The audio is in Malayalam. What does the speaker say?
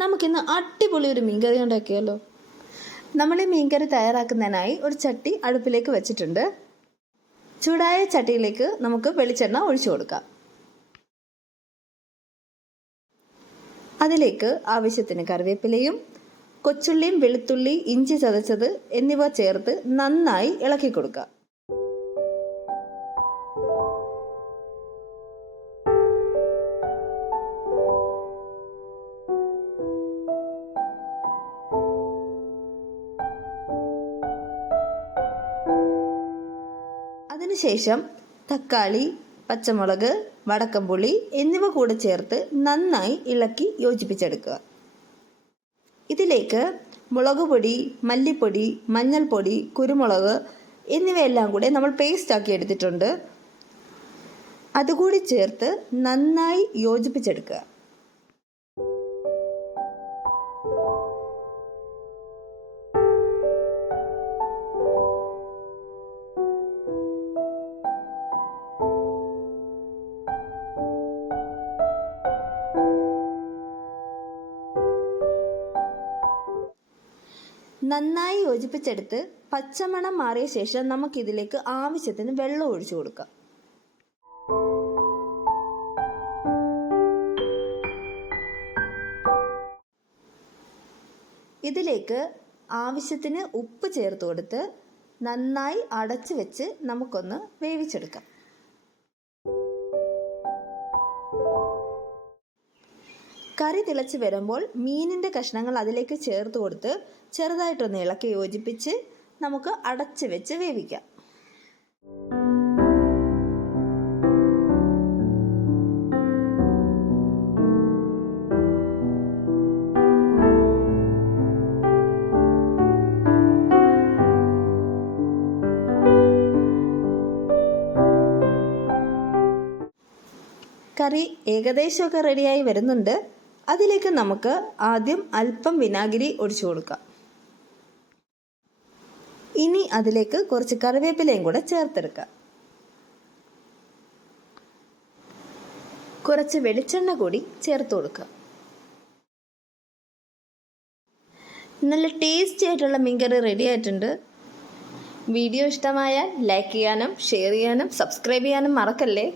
നമുക്കിന്ന് അടിപൊളി ഒരു മീൻകറി ഉണ്ടാക്കിയാലോ? നമ്മൾ ഈ മീൻകറി തയ്യാറാക്കുന്നതിനായി ഒരു ചട്ടി അടുപ്പിലേക്ക് വെച്ചിട്ടുണ്ട്. ചൂടായ ചട്ടിയിലേക്ക് നമുക്ക് വെളിച്ചെണ്ണ ഒഴിച്ചു കൊടുക്കാം. അതിലേക്ക് ആവശ്യത്തിന് കറിവേപ്പിലയും കൊച്ചുള്ളിയും വെളുത്തുള്ളി ഇഞ്ചി ചതച്ചത് എന്നിവ ചേർത്ത് നന്നായി ഇളക്കി കൊടുക്കുക അതിനുശേഷം തക്കാളി പച്ചമുളക് വടക്കംപുളി എന്നിവ കൂടെ ചേർത്ത് നന്നായി ഇളക്കി യോജിപ്പിച്ചെടുക്കുക. ഇതിലേക്ക് മുളക് പൊടി മല്ലിപ്പൊടി മഞ്ഞൾപ്പൊടി കുരുമുളക് എന്നിവയെല്ലാം കൂടെ നമ്മൾ പേസ്റ്റ് ആക്കി എടുത്തിട്ടുണ്ട്. അതുകൂടി ചേർത്ത് നന്നായി യോജിപ്പിച്ചെടുക്കുക. നന്നായി യോജിപ്പിച്ചെടുത്ത് പച്ചമണം മാറിയ ശേഷം നമുക്കിതിലേക്ക് ആവശ്യത്തിന് വെള്ളം ഒഴിച്ചു കൊടുക്കാം. ഇതിലേക്ക് ആവശ്യത്തിന് ഉപ്പ് ചേർത്ത് കൊടുത്ത് നന്നായി അടച്ചു വെച്ച് നമുക്കൊന്ന് വേവിച്ചെടുക്കാം. കറി തിളച്ച് വരുമ്പോൾ മീനിന്റെ കഷ്ണങ്ങൾ അതിലേക്ക് ചേർത്ത് കൊടുത്ത് ചെറുതായിട്ടൊന്ന് ഇളക്കി യോജിപ്പിച്ച് നമുക്ക് അടച്ച് വെച്ച് വേവിക്കാം. കറി ഏകദേശമൊക്കെ റെഡിയായി വരുന്നുണ്ട്. അതിലേക്ക് നമുക്ക് ആദ്യം അല്പം വിനാഗിരി ഒഴിച്ചു കൊടുക്കാം. ഇനി അതിലേക്ക് കുറച്ച് കറിവേപ്പിലയും കൂടെ ചേർത്തെടുക്കാം. കുറച്ച് വെളിച്ചെണ്ണ കൂടി ചേർത്ത് കൊടുക്കുക നല്ല ടേസ്റ്റി ആയിട്ടുള്ള മീൻകറി റെഡി ആയിട്ടുണ്ട്. വീഡിയോ ഇഷ്ടമായാൽ ലൈക്ക് ചെയ്യാനും ഷെയർ ചെയ്യാനും സബ്സ്ക്രൈബ് ചെയ്യാനും മറക്കല്ലേ?